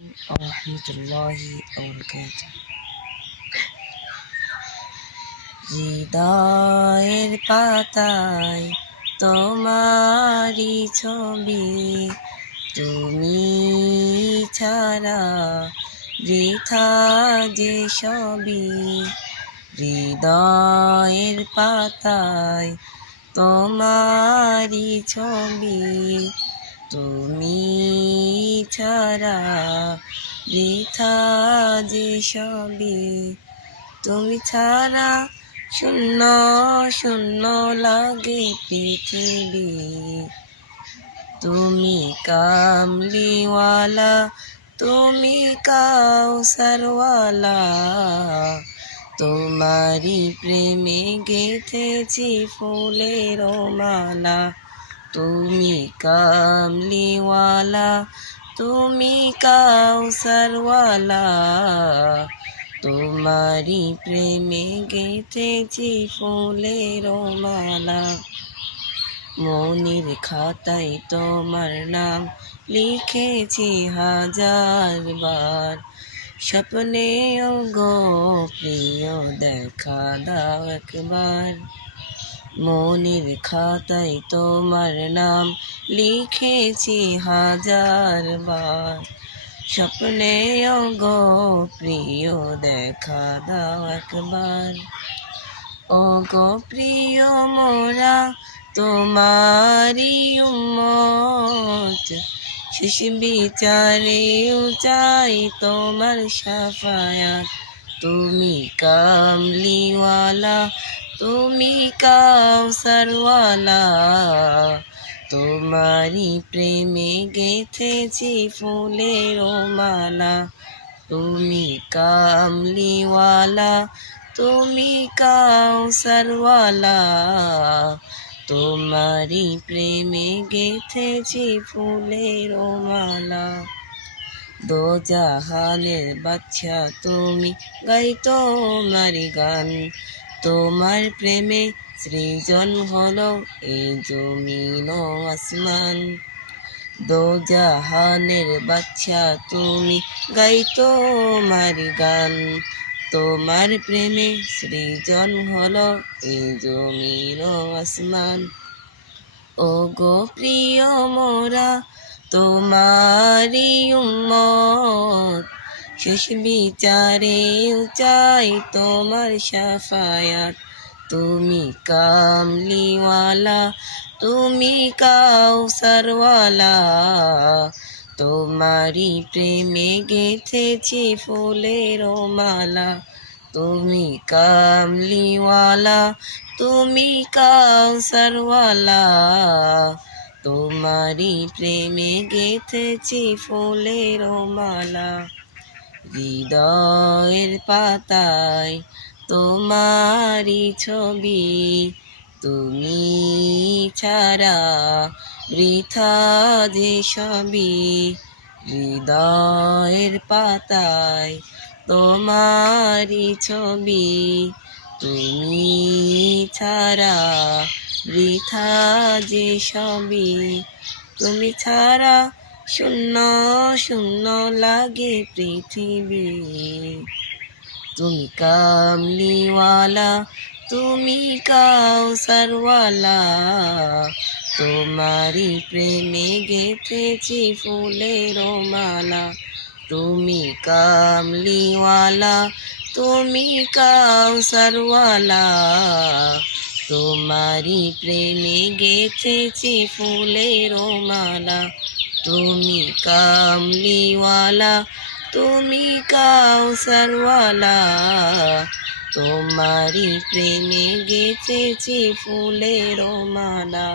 রহমতুল্লাহি হৃদয়ের পাতায় তোমারি ছবি, তুমি ছাড়া বৃথা যে সবই। হৃদয়ের পাতায় তোমারি ছবি, তুমি ছাড়া বৃথা যে সবই। তুমি ছাড়া শূন্য শূন্য লাগে পৃথিবী। তুমি কামলিওয়ালা, তুমি কাউসারওয়ালা, তোমারি প্রেমে গেঁথেছি ফুলের মালা। তুমি কামলিওয়ালা, তুমি কাউসারওয়ালা, তোমারি প্রেমে গেঁথেছি ফুলের মালা। মনের খাতায় তোমার নাম লিখেছি হাজার বার, স্বপ্নেও গো প্রিয় দেখা দাও একবার। মনের খাতায় তোমার নাম লিখেছি হাজার বার, স্বপ্নেও গো প্রিয় দেখা দাও একবার। ও গো প্রিয় মোরা তোমারি উম্মত, শেষ বিচারেও চাই তোমার শাফায়াত। তুমি কামলিওয়ালা, তুমি কাউসারওয়ালা, তোমারি প্রেমে গেঁথেছি ফুলের মালা। তুমি কামলিওয়ালা, তুমি কাউসারওয়ালা, তোমারি প্রেমে গেঁথেছি ফুলের মালা। দোজাহানের বাদশা তুমি, গাই তোমারি গান। তোমার প্রেমে সৃজন হলো এ জমিন ও আসমান। দোজাহানের বাদশা তুমি, গাই তোমারি গান। তোমার প্রেমে সৃজন হলো এ জমিন ও আসমান। ও গো প্রিয় মোরা তোমারি উম্মত, শেষ বিচারেও চাই তোমার শাফায়াত। তুমি কামলিওয়ালা, তুমি কাউসারওয়ালা, তোমারি প্রেমে গেঁথেছি ফুলের মালা। তুমি কামলিওয়ালা, তুমি কাউসারওয়ালা, তোমারি প্রেমে গেঁথেছি ফুলের মালা। হৃদয়ের পাতায় তোমারি ছবি, তুমি ছাড়া বৃথা যে সবই। হৃদয়ের পাতায় তোমারি ছবি, তুমি ছাড়া বৃথা যে সবই। তুমি ছাড়া শূন্য শূন্য লাগে পৃথিবী। তুমি কামলিওয়ালা, তুমি কাউসারওয়ালা, তোমারি প্রেমে গেঁথেছি ফুলের মালা। তুমি কামলিওয়ালা, তুমি কাউসারওয়ালা, তোমারি প্রেমে গেঁথেছি ফুলের মালা। তুমি কামলিওয়ালা, তুমি কাউসারওয়ালা, তোমারি প্রেমে গেঁথেছি ফুলের মালা।